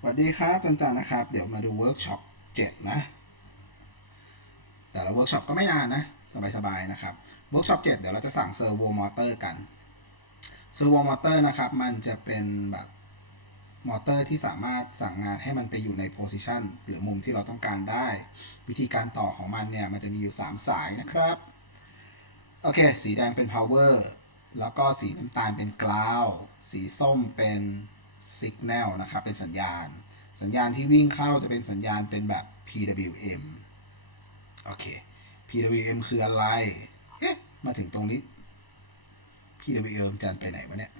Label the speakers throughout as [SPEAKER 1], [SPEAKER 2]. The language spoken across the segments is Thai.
[SPEAKER 1] สวัสดีครับจันจันนะครับ เดี๋ยวมาดูเวิร์กช็อป7นะ แต่ละเวิร์กช็อปก็ไม่นานนะ สบายๆนะครับ เวิร์กช็อป7เดี๋ยวเราจะสั่งเซอร์โวมอเตอร์กันเซอร์โวมอเตอร์นะครับ มันจะเป็นแบบมอเตอร์ที่สามารถสั่งงานให้มันไปอยู่ในโพซิชันหรือมุมที่เราต้องการได้ วิธีการต่อของมันเนี่ย มันจะมีอยู่ 3 สายนะครับ โอเค สีแดงเป็น power แล้วก็สีน้ำตาลเป็น ground สีส้มเป็น signal นะครับ เป็นสัญญาณ สัญญาณที่วิ่งเข้าจะเป็นสัญญาณเป็นแบบ PWM โอเค PWM คืออะไร เอ๊ะ มาถึงตรงนี้ PWM จะไปไหนวะเนี่ย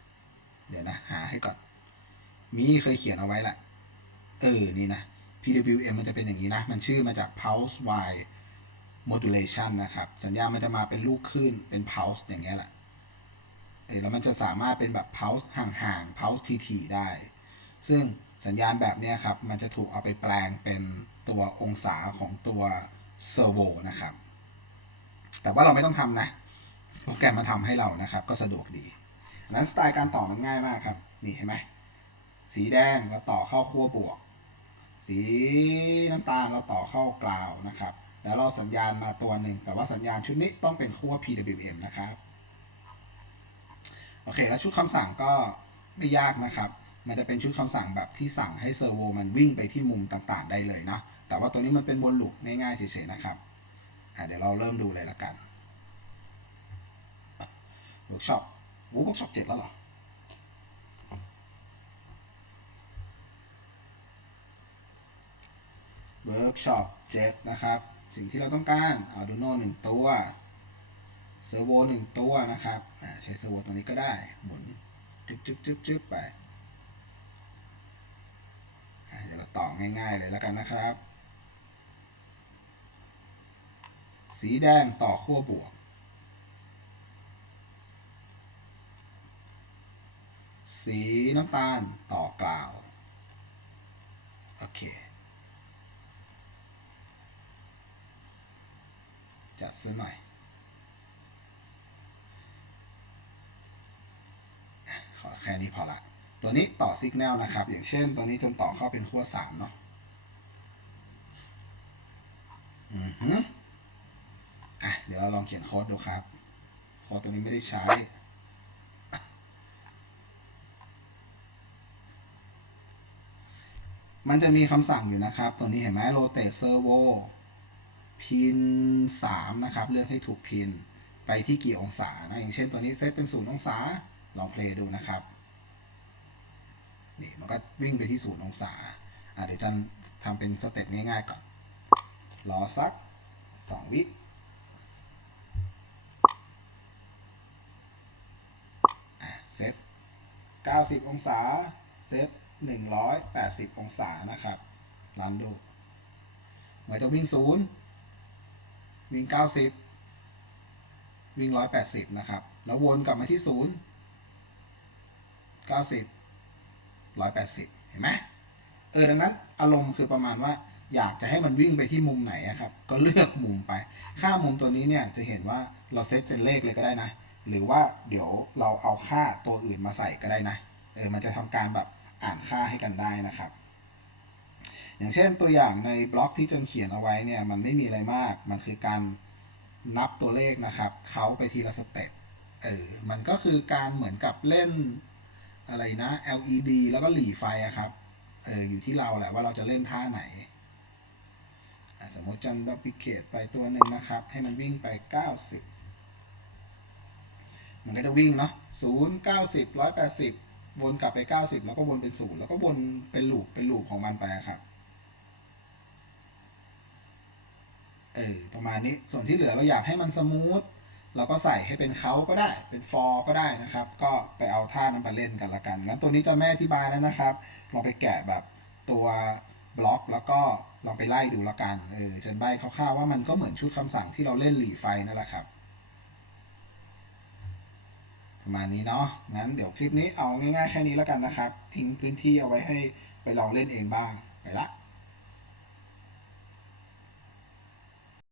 [SPEAKER 1] เดี๋ยวนะ หาให้ก่อน มีเคยเขียนเอาไว้ละเออ นี่นะ PWM มันจะเป็นอย่างนี้นะ มันชื่อมาจาก pulse wide modulation นะครับ สัญญาณมันจะมาเป็นลูกคลื่น เป็น pulse อย่างเงี้ยแหละ แล้วมันจะสามารถเป็นแบบ pulse ห่างๆ pulse TT ได้ ซึ่งสัญญาณแบบนี้ครับ มันจะถูกเอาไปแปลงเป็นตัวองศาของตัวเซอร์โวนะครับ แต่ว่าเราไม่ต้องทำนะ โปรแกรมมาทำให้เรานะครับ ก็สะดวกดีนั้นสไตล์การต่อมันง่ายมากครับ นี่เห็นไหม สีแดงเราต่อเข้าขั้วบวก สีน้ำตาลเราต่อเข้ากราวนะครับ แล้วเราสัญญาณมาตัวหนึ่ง แต่ว่าสัญญาณชุดนี้ต้องเป็นขั้ว PWM นะครับ โอเค แล้วชุดคำสั่งก็ไม่ยากนะครับ มันจะเป็นชุดคำสั่งแบบที่สั่งให้เซอร์โวมันวิ่งไปที่มุมต่างๆ ได้เลยนะ แต่ว่าตัวนี้มันเป็นวนลูปง่ายๆเฉยๆนะครับเดี๋ยวเราเริ่มดูเลยละกันเวิร์กช็อปโอ้เวิร์กช็อปเจ็ดแล้วเหรอเวิร์กช็อป7นะครับ สิ่งที่เราต้องการ Arduino หนึ่งตัว เซอร์โวหนึ่งตัวนะครับใช้เซอร์โวตัวนี้ก็ได้ หมุนจึ๊บจึ๊บจึ๊บจึ๊บไปเดี๋ยวเราต่อง่ายๆเลยแล้วกันนะครับ สีแดงต่อขั้วบวก สีน้ำตาลต่อกล่าว โอเค จัดซื้อหน่อยอะขอแค่นี้พอละ ตัวนี้ต่อสัญญาณนะครับ อย่างเช่น ตัวนี้จนต่อเข้าเป็นขั้วสามเนาะอือฮึอะเดี๋ยวเราลองเขียนโค้ดดูครับ โค้ดตัวนี้ไม่ได้ใช้มันจะมีคำสั่งอยู่นะครับ ตัวนี้เห็นไหม rotate servo พิน 3 นะครับ เลือกให้ถูกพิน ไปที่กี่องศานะ อย่างเช่นตัวนี้เซตเป็นศูนย์องศา ลองเพลย์ดูนะครับ นี่มันก็วิ่งไปที่ศูนย์องศาอะเดี๋ยวจันทำเป็นสเต็ปง่ายๆก่อน รอสัก2วิเซต90 องศา เซต180 องศานะครับรันดูหมายจะวิ่งศูนย์วิ่ง 90 วิ่ง 180 นะครับ แล้ววนกลับมาที่ 0 90 180 เห็นไหมเออดังนั้นอารมณ์คือประมาณว่าอยากจะให้มันวิ่งไปที่มุมไหนครับ ก็เลือกมุมไป ค่ามุมตัวนี้เนี่ยจะเห็นว่าเราเซตเป็นเลขเลยก็ได้นะ หรือว่าเดี๋ยวเราเอาค่าตัวอื่นมาใส่ก็ได้นะ เออ มันจะทำการแบบอ่านค่าให้กันได้นะครับ อย่างเช่นตัวอย่างในบล็อกที่จนเขียนเอาไว้เนี่ยมันไม่มีอะไรมาก มันคือการนับตัวเลขนะครับ เขาไปทีละสเต็ป เออ มันก็คือการเหมือนกับเล่น อะไรนะ LED แล้วก็หลีไฟอะครับ เอออยู่ที่เราแหละว่าเราจะเล่นท่าไหน สมมติจันดับพิเคตไปตัวหนึ่งนะครับ ให้มันวิ่งไป 90 มันก็จะวิ่งเนาะ0 90 180วนกลับไป 90 แล้วก็วนเป็น0แล้วก็วนเป็นลูปเป็นลูปของมันไปครับ เออประมาณนี้ส่วนที่เหลือเราอยากให้มันสมูท เราก็ใส่ให้เป็นเขาก็ได้เป็นฟอร์ก็ได้นะครับ ก็ไปเอาท่านั้นมาเล่นกันละกัน งั้นตัวนี้จะแม่อธิบายแล้วนะครับ ลองไปแกะแบบตัวบล็อกแล้วก็ลองไปไล่ดูละกัน เออจะใบคร่าวๆว่ามันก็เหมือนชุดคำสั่งที่เราเล่นหลีไฟนั่นแหละครับ ประมาณนี้เนาะ งั้นเดี๋ยวคลิปนี้เอาง่ายๆแค่นี้แล้วกันนะครับ ทิ้งพื้นที่เอาไว้ให้ไปลองเล่นเองบ้าง ไปละ